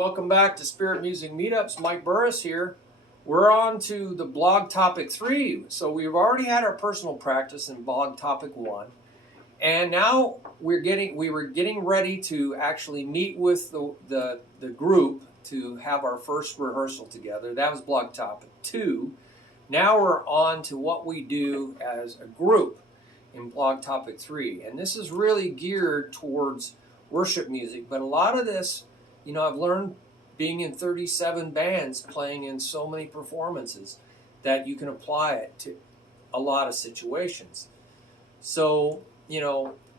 Welcome back to Spirit Music Meetups. Mike Burris here. We're on to the blog topic 3. So we've already had our personal practice in blog topic 1. And now we were getting ready to actually meet with the group to have our first rehearsal together. That was blog topic 2. Now we're on to what we do as a group in blog topic 3. And this is really geared towards worship music, but a lot of this, I've learned being in 37 bands, playing in so many performances, that you can apply it to a lot of situations. So,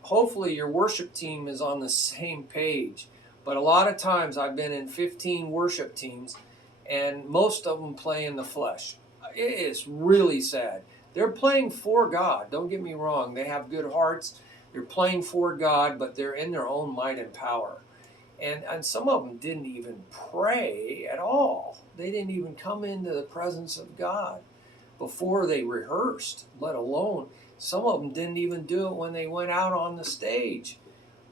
hopefully your worship team is on the same page. But a lot of times I've been in 15 worship teams, and most of them play in the flesh. It is really sad. They're playing for God. Don't get me wrong. They have good hearts. They're playing for God, but they're in their own might and power. And some of them didn't even pray at all. They didn't even come into the presence of God before they rehearsed, let alone some of them didn't even do it when they went out on the stage.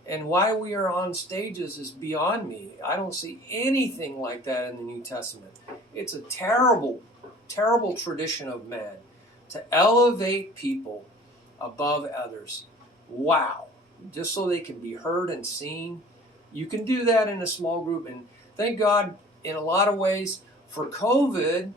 And why we are on stages is beyond me. I don't see anything like that in the New Testament. It's a terrible, terrible tradition of man to elevate people above others. Wow. Just so they can be heard and seen. You can do that in a small group, and thank God, in a lot of ways, for COVID,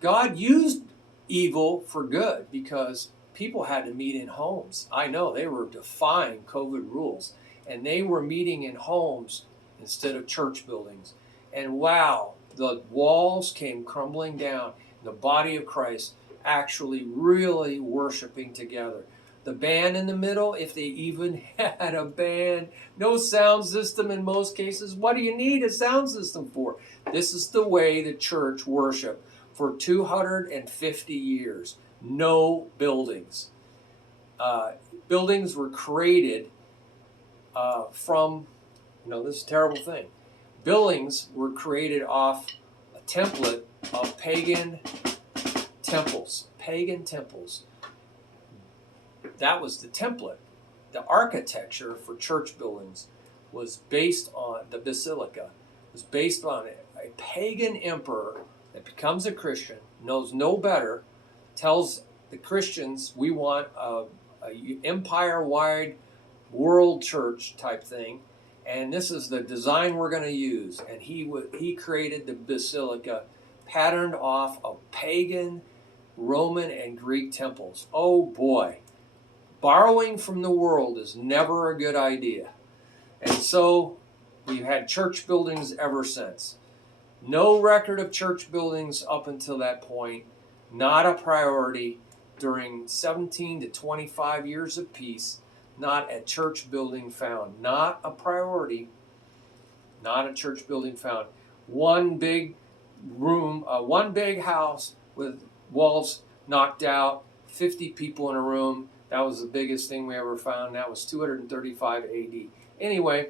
God used evil for good because people had to meet in homes. I know they were defying COVID rules, and they were meeting in homes instead of church buildings. And wow, the walls came crumbling down, the body of Christ actually really worshiping together. The band in the middle, if they even had a band, no sound system in most cases. What do you need a sound system for? This is the way the church worshiped for 250 years. No buildings. Buildings were created from, this is a terrible thing. Buildings were created off a template of pagan temples. Pagan temples. That was the template. The architecture for church buildings was based on the basilica, was based on a pagan emperor that becomes a Christian, knows no better, tells the Christians we want a empire-wide world church type thing, and this is the design we're going to use. And he created the basilica patterned off of pagan Roman and Greek temples. Oh boy. Borrowing from the world is never a good idea. And so we've had church buildings ever since. No record of church buildings up until that point. Not a priority during 17 to 25 years of peace. Not a church building found. Not a priority. Not a church building found. One big room, one big house with walls knocked out, 50 people in a room. That was the biggest thing we ever found. That was 235 AD. Anyway,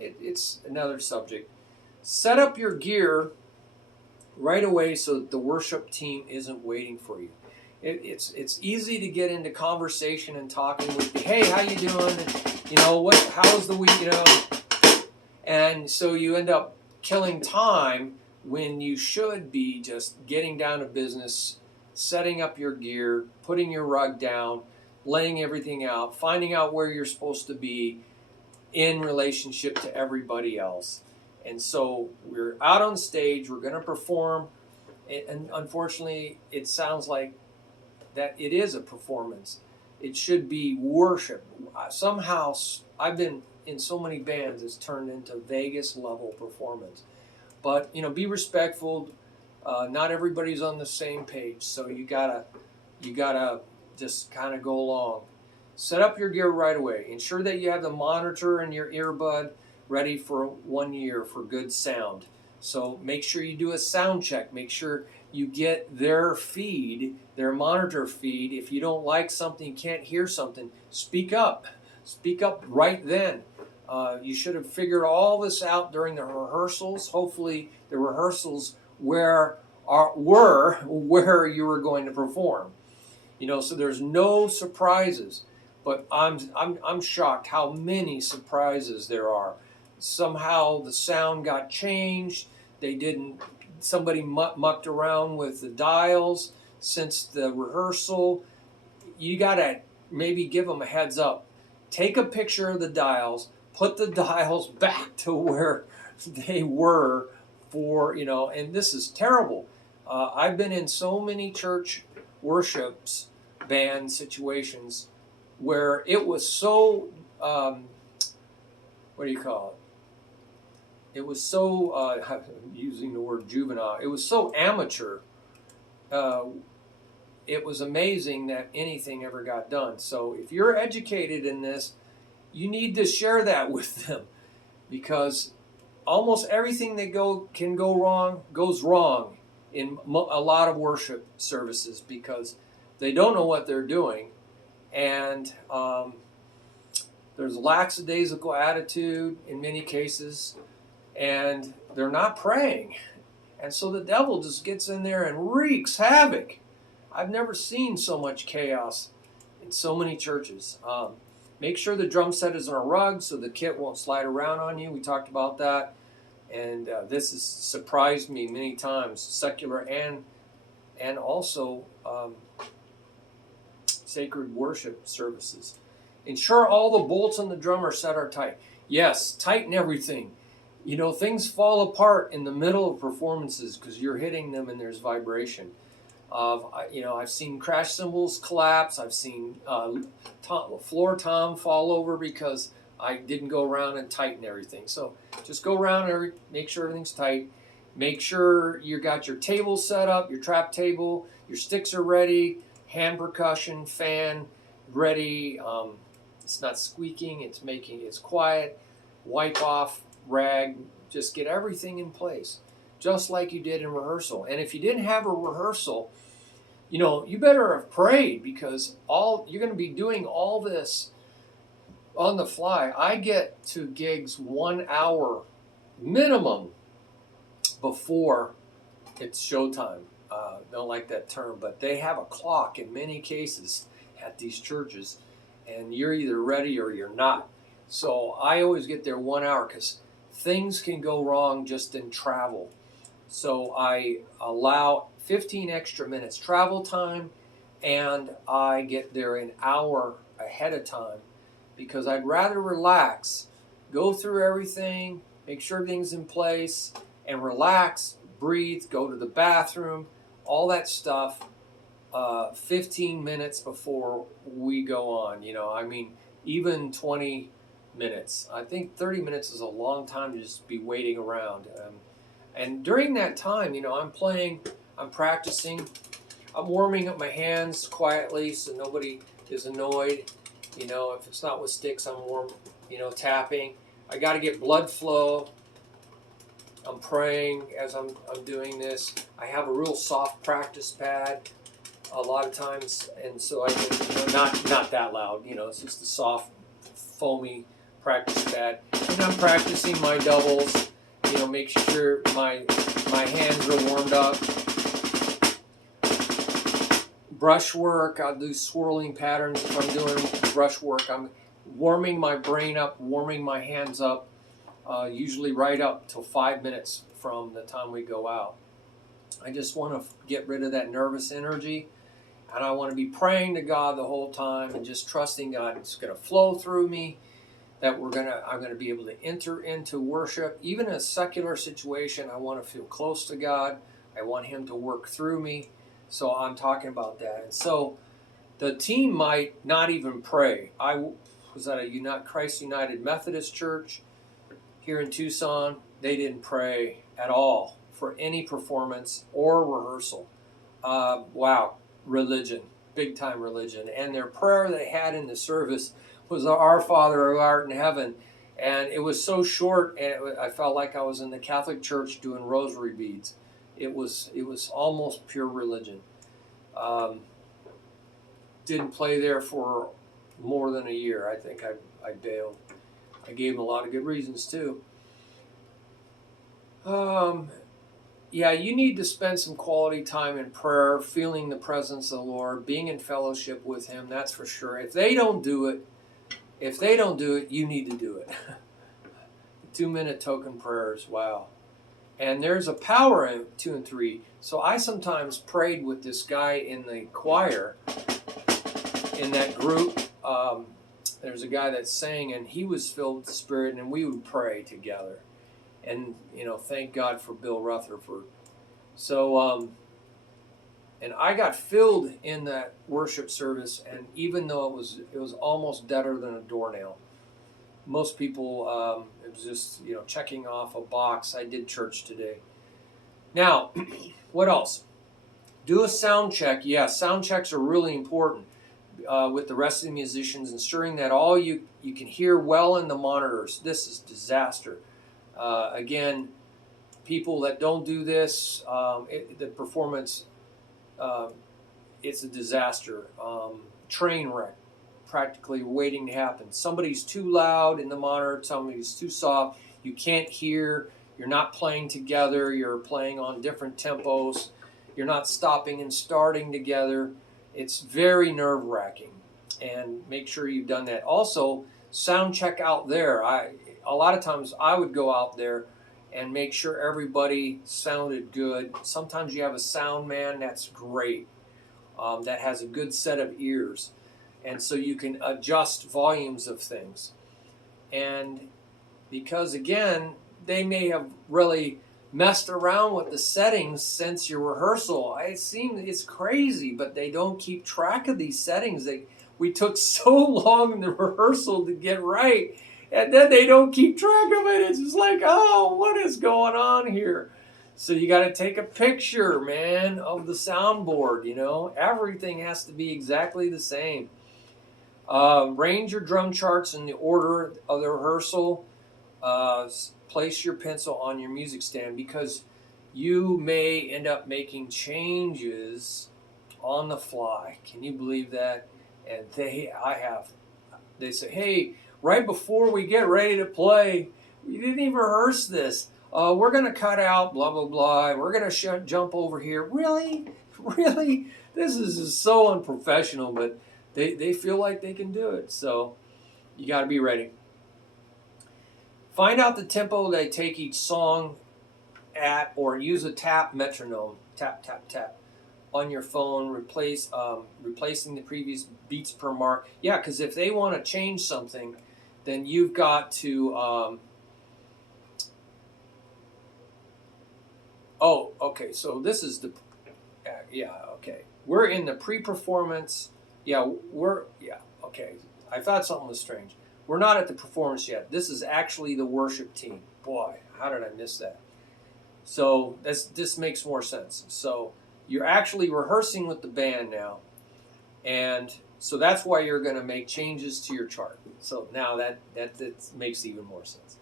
it's another subject. Set up your gear right away so that the worship team isn't waiting for you. It's easy to get into conversation and talking with you. Hey, how you doing? And, how's the week? And so you end up killing time when you should be just getting down to business, setting up your gear, putting your rug down, laying everything out, finding out where you're supposed to be in relationship to everybody else. And so we're out on stage, we're going to perform, and unfortunately it sounds like that it is a performance. It should be worship. Somehow, I've been in so many bands, it's turned into Vegas level performance. But, be respectful. Not everybody's on the same page, so you gotta just kind of go along. Set up your gear right away. Ensure that you have the monitor and your earbud ready for 1 year for good sound. So make sure you do a sound check. Make sure you get their feed, their monitor feed. If you don't like something, you can't hear something, speak up. Speak up right then. You should have figured all this out during the rehearsals. Hopefully the rehearsals were where you were going to perform. So there's no surprises. But I'm shocked how many surprises there are. somehow the sound got changed. Somebody mucked around with the dials since the rehearsal. You got to maybe give them a heads up. Take a picture of the dials, put the dials back to where they were for, and this is terrible. I've been in so many church worships band situations where it was so, what do you call it? It was so, I'm using the word juvenile, it was so amateur. It was amazing that anything ever got done. So if you're educated in this, you need to share that with them, because almost everything that can go wrong goes wrong in a lot of worship services, because they don't know what they're doing, and there's lackadaisical attitude in many cases, and they're not praying, and so the devil just gets in there and wreaks havoc. I've never seen so much chaos in so many churches. Make sure the drum set is on a rug so the kit won't slide around on you. We talked about that. And this has surprised me many times, secular and also sacred worship services. Ensure all the bolts on the drummer set are tight. Yes, tighten everything. Things fall apart in the middle of performances because you're hitting them and there's vibration. I've seen crash cymbals collapse. I've seen floor tom fall over because I didn't go around and tighten everything. So just go around and make sure everything's tight. Make sure you got your table set up, your trap table, your sticks are ready, hand percussion, fan ready. It's not squeaking, it's quiet. Wipe off, rag, just get everything in place, just like you did in rehearsal. And if you didn't have a rehearsal, you better have prayed, because you're going to be doing all this on the fly. I get to gigs 1 hour minimum before it's showtime. Don't like that term, but they have a clock in many cases at these churches, and you're either ready or you're not. So I always get there 1 hour, because things can go wrong just in travel. So I allow 15 extra minutes travel time, and I get there an hour ahead of time, because I'd rather relax, go through everything, make sure everything's in place, and relax, breathe, go to the bathroom, all that stuff, 15 minutes before we go on. Even 20 minutes. I think 30 minutes is a long time to just be waiting around. And during that time, I'm playing, I'm practicing, I'm warming up my hands quietly so nobody is annoyed. If it's not with sticks, I'm tapping. I got to get blood flow. I'm praying as I'm doing this. I have a real soft practice pad a lot of times, and so I can, not that loud, it's just a soft, foamy practice pad. And I'm practicing my doubles, make sure my hands are warmed up. Brush work, I'll do swirling patterns if I'm doing brush work. I'm warming my brain up, warming my hands up, usually right up till 5 minutes from the time we go out. I just want to get rid of that nervous energy, and I want to be praying to God the whole time and just trusting God it's going to flow through me, that I'm going to be able to enter into worship. Even in a secular situation, I want to feel close to God. I want Him to work through me. So I'm talking about that. And so the team might not even pray. I was at a Christ United Methodist Church here in Tucson. They didn't pray at all for any performance or rehearsal. Wow, religion, big time religion. And their prayer they had in the service was Our Father who art in heaven. And it was so short, and I felt like I was in the Catholic Church doing rosary beads. It was almost pure religion. Didn't play there for more than a year. I think I bailed. I gave them a lot of good reasons too. You need to spend some quality time in prayer, feeling the presence of the Lord, being in fellowship with Him, that's for sure. If they don't do it, you need to do it. 2-minute token prayers. Wow. And there's a power in 2 and 3. So I sometimes prayed with this guy in the choir in that group. There's a guy that sang, and he was filled with the Spirit, and we would pray together. And, you know, thank God for Bill Rutherford. So, and I got filled in that worship service, and even though it was almost deader than a doornail. Most people, it was just, you know, checking off a box. I did church today. Now, what else? Do a sound check. Yeah, sound checks are really important with the rest of the musicians, ensuring that all you can hear well in the monitors. This is disaster. Again, people that don't do this, the performance, it's a disaster. Train wreck, practically waiting to happen. Somebody's too loud in the monitor, somebody's too soft, you can't hear, you're not playing together, you're playing on different tempos, you're not stopping and starting together. It's very nerve-wracking, and make sure you've done that. Also, sound check out there. A lot of times I would go out there and make sure everybody sounded good. Sometimes you have a sound man, that's great, that has a good set of ears. And so you can adjust volumes of things. And because, again, they may have really messed around with the settings since your rehearsal. It's crazy, but they don't keep track of these settings. We took so long in the rehearsal to get right, and then they don't keep track of it. It's just like, oh, what is going on here? So you got to take a picture, man, of the soundboard, you know. Everything has to be exactly the same. Arrange your drum charts in the order of the rehearsal. Place your pencil on your music stand, because you may end up making changes on the fly. Can you believe that? And they say, hey, right before we get ready to play, we didn't even rehearse this. We're going to cut out blah, blah, blah. We're going to jump over here. Really? Really? This is just so unprofessional, but they feel like they can do it. So you got to be ready. Find out the tempo they take each song at, or use a tap metronome. Tap, tap, tap on your phone, replacing the previous beats per mark. Yeah, because if they want to change something, then you've got to... oh, okay, so this is the... yeah, okay. We're in the pre-performance. Yeah, okay. I thought something was strange. We're not at the performance yet. This is actually the worship team. Boy, how did I miss that? So this makes more sense. So you're actually rehearsing with the band now. And so that's why you're going to make changes to your chart. So now that makes even more sense.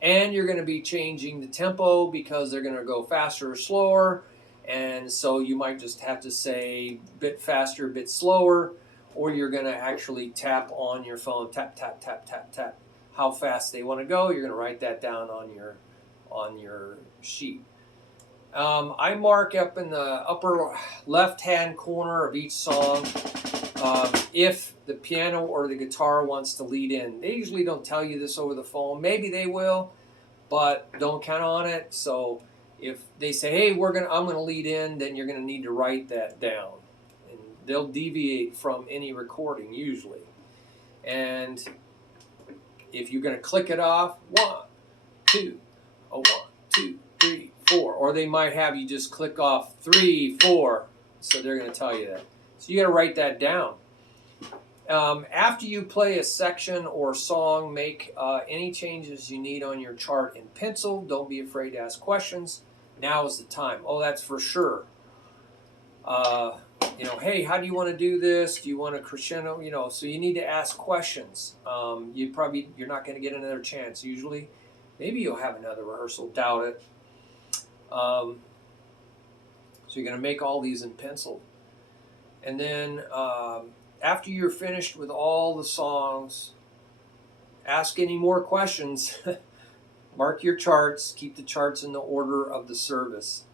And you're going to be changing the tempo, because they're going to go faster or slower. And so you might just have to say a bit faster, a bit slower, or you're going to actually tap on your phone, tap, tap, tap, tap, tap, how fast they want to go. You're going to write that down on your sheet. I mark up in the upper left-hand corner of each song if the piano or the guitar wants to lead in. They usually don't tell you this over the phone. Maybe they will, but don't count on it. So if they say, hey, I'm going to lead in, then you're going to need to write that down. And they'll deviate from any recording usually. And if you're going to click it off, 1, 2, 1, 2, 3, 4. Or they might have you just click off 3, 4. So they're going to tell you that. So you got to write that down. After you play a section or song, make any changes you need on your chart in pencil. Don't be afraid to ask questions. Now is the time. Oh, that's for sure. Hey, how do you want to do this? Do you want a crescendo? So you need to ask questions. You're not going to get another chance usually. Maybe you'll have another rehearsal. Doubt it. So you're going to make all these in pencil. And then after you're finished with all the songs, ask any more questions. Mark your charts. Keep the charts in the order of the service.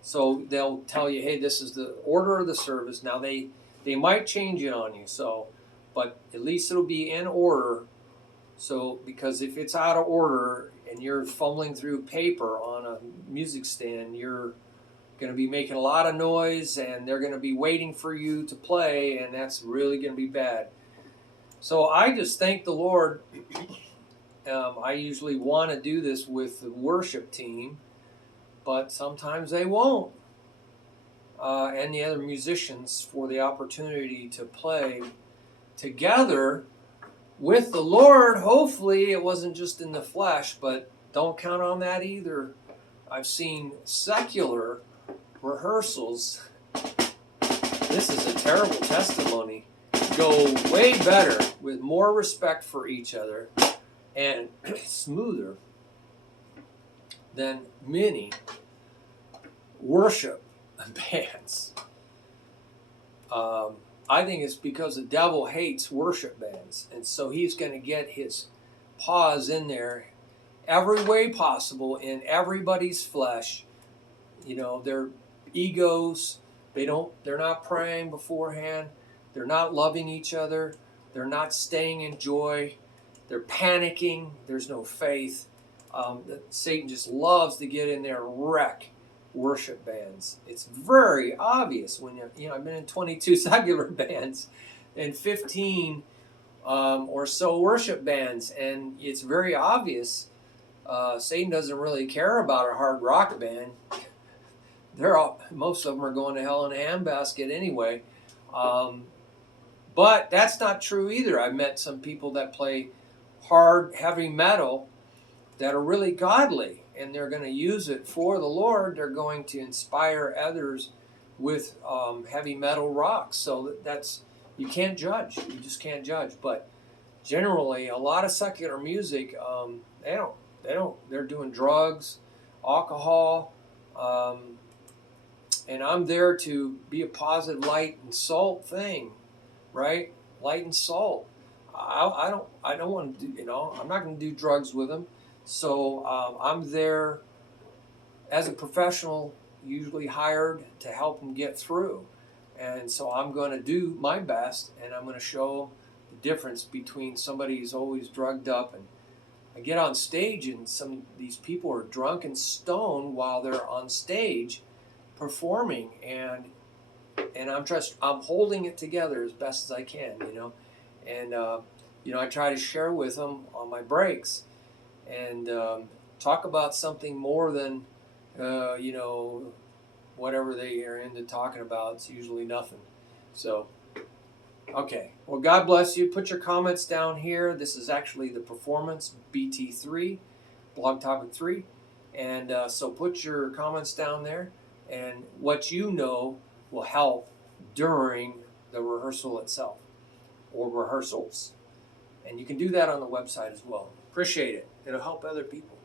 So they'll tell you, hey, this is the order of the service. Now they might change it on you, but at least it'll be in order. So because if it's out of order and you're fumbling through paper on a music stand, you're going to be making a lot of noise, and they're going to be waiting for you to play, and that's really going to be bad. So I just thank the Lord. I usually want to do this with the worship team, but sometimes they won't. And the other musicians for the opportunity to play together with the Lord. Hopefully it wasn't just in the flesh, but don't count on that either. I've seen secular rehearsals. This is a terrible testimony. Go way better with more respect for each other and smoother than many worship bands. I think it's because the devil hates worship bands, and so he's going to get his paws in there every way possible in everybody's flesh. You know, their egos, they're not praying beforehand, they're not loving each other, they're not staying in joy, they're panicking, there's no faith. Satan just loves to get in there and wreck worship bands. It's very obvious when I've been in 22 secular bands and 15 or so worship bands, and it's very obvious. Satan doesn't really care about a hard rock band. Most of them are going to hell in a handbasket anyway. But that's not true either. I've met some people that play hard, heavy metal that are really godly, and they're going to use it for the Lord. They're going to inspire others with heavy metal rock. So you can't judge. You just can't judge. But generally, a lot of secular music, they're doing drugs, alcohol, and I'm there to be a positive light and salt thing, right? Light and salt. I don't want to do, I'm not going to do drugs with them. So I'm there as a professional, usually hired to help them get through. And so I'm going to do my best, and I'm going to show the difference between somebody who's always drugged up. And I get on stage, and some of these people are drunk and stoned while they're on stage performing, and I'm holding it together as best as I can, and I try to share with them on my breaks, and talk about something more than whatever they are into talking about. It's usually nothing. So okay, well, God bless you. Put your comments down here. This is actually the Performance BT3, Blog Topic 3, and so put your comments down there, and what will help during the rehearsal itself, or rehearsals. And you can do that on the website as well. Appreciate it. It'll help other people.